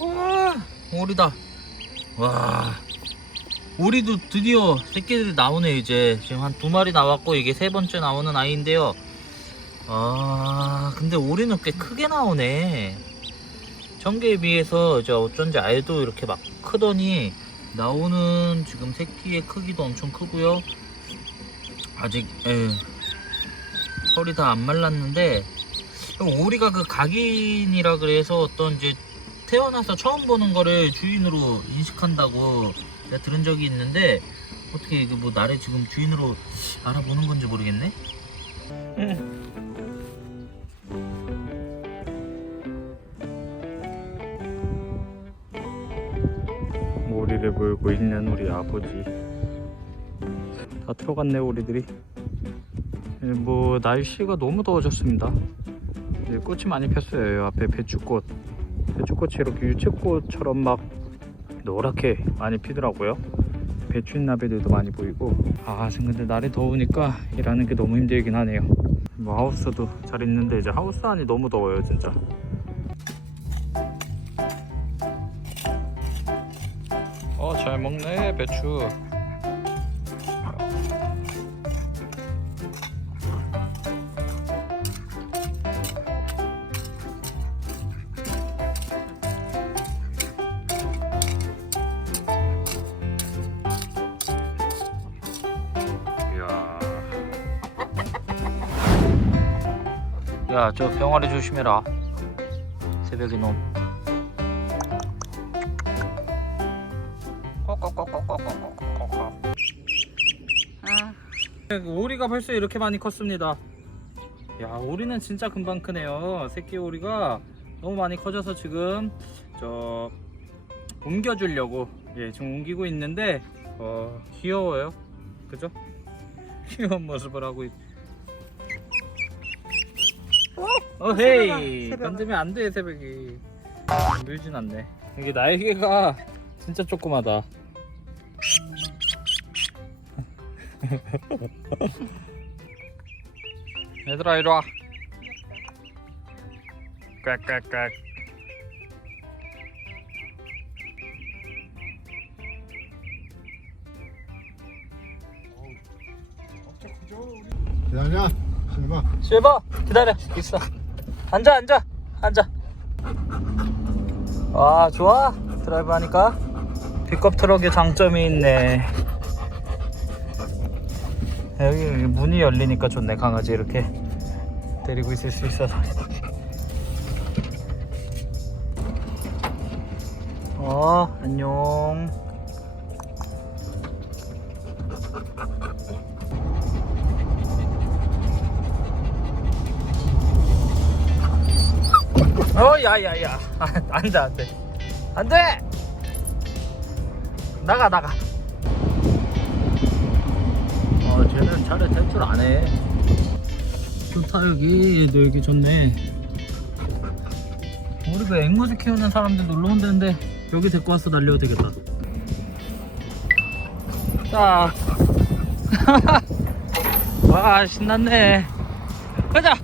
와, 오리다. 와, 오리도 드디어 새끼들이 나오네 이제. 지금 한 두 마리 나왔고 이게 세 번째 나오는 아이인데요. 아, 근데 오리는 꽤 크게 나오네. 전개에 비해서 저 어쩐지 알도 이렇게 막 크더니 나오는 지금 새끼의 크기도 엄청 크고요. 아직 에, 털이 다 안 말랐는데 오리가 그 각인이라 그래서 어떤 이제 태어나서 처음 보는 거를 주인으로 인식한다고 내가 들은 적이 있는데 어떻게 이게 뭐 나를 지금 주인으로 알아보는 건지 모르겠네. 오리를 물고 있는 우리 아버지. 다 들어갔네 오리들이. 예, 뭐 날씨가 너무 더워졌습니다. 이제 꽃이 많이 폈어요. 요 앞에 배추꽃. 배추꽃이 이렇게 유채꽃처럼 막 노랗게 많이 피더라고요. 배추나베들도 많이 보이고. 아 지금 근데 날이 더우니까 일하는 게 너무 힘들긴 하네요. 뭐 하우스도 잘 있는데 이제 하우스 안이 너무 더워요 진짜. 어 잘 먹네 배추. 야, 저 병아리 조심해라. 새벽에 놈. 오리가 벌써 이렇게 많이 컸습니다. 야, 오리는 진짜 금방 크네요. 새끼 오리가 너무 많이 커져서 지금 저 옮겨주려고 예, 지금 옮기고 있는데 어, 귀여워요. 그죠? 귀여운 모습을 하고 있. 어헤이. 새벽아. 건드면 안 돼 새벽이. 물진 않네. 이게 날개가 진짜 조그마다. 얘들아 이리와. 꽥꽥꽥 기다려. 실버! 기다려. 있어 앉아 앉아 앉아. 와 좋아. 드라이브 하니까. 픽업 트럭에 장점이 있네. 여기 문이 열리니까 좋네 강아지 이렇게 데리고 있을 수 있어서. 어 안녕 어, 야야야. 안 돼, 안 돼. 안 돼! 나가, 나가. 어, 쟤는 차를 탈줄 아네. 좋다, 여기. 얘도 여기 좋네. 우리 그 앵무새 키우는 사람들 놀러 온다는데 여기 데리고 와서 날려도 되겠다. 자. 와, 신났네. 가자!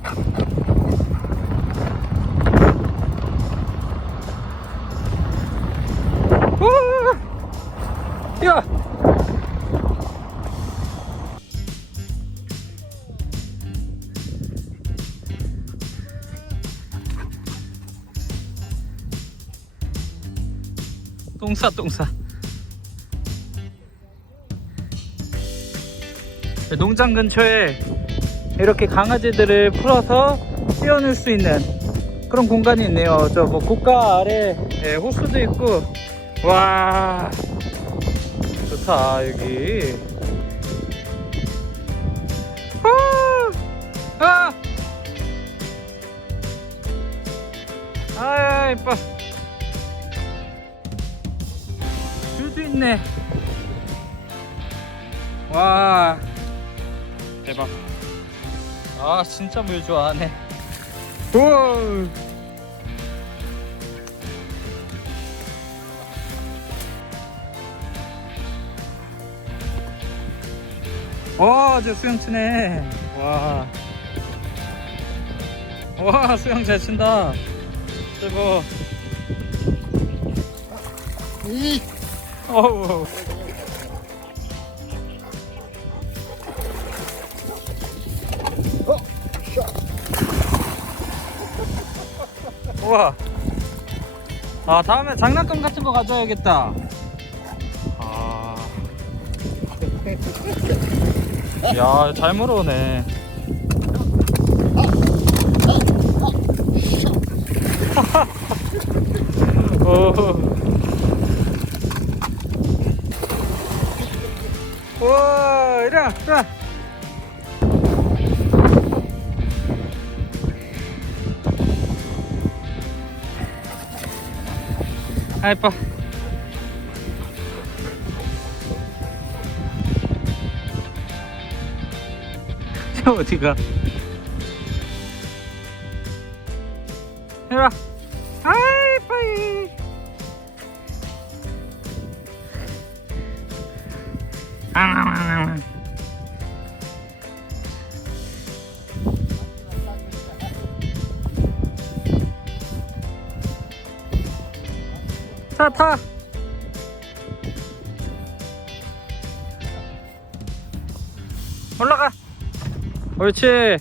똥싸 똥싸 농장 근처에 이렇게 강아지들을 풀어서 띄워놓을 수 있는 그런 공간이 있네요. 저 뭐 고가 아래 예, 호수도 있고 와 좋다 여기. 아, 아, 아 이뻐. 뷰도 있네. 와 대박. 아 진짜 물 좋아하네. 오. 와, 저 수영 치네. 와. 와 수영 잘 친다 최고 이 어우 어, 샷. 우와 아 다음에 장난감 같은 거 가져야겠다 아. 야 잘 물어오네 오. 와 이리 와아 예뻐. 저 어디가? 이리 타, 타. 올라가. 옳지.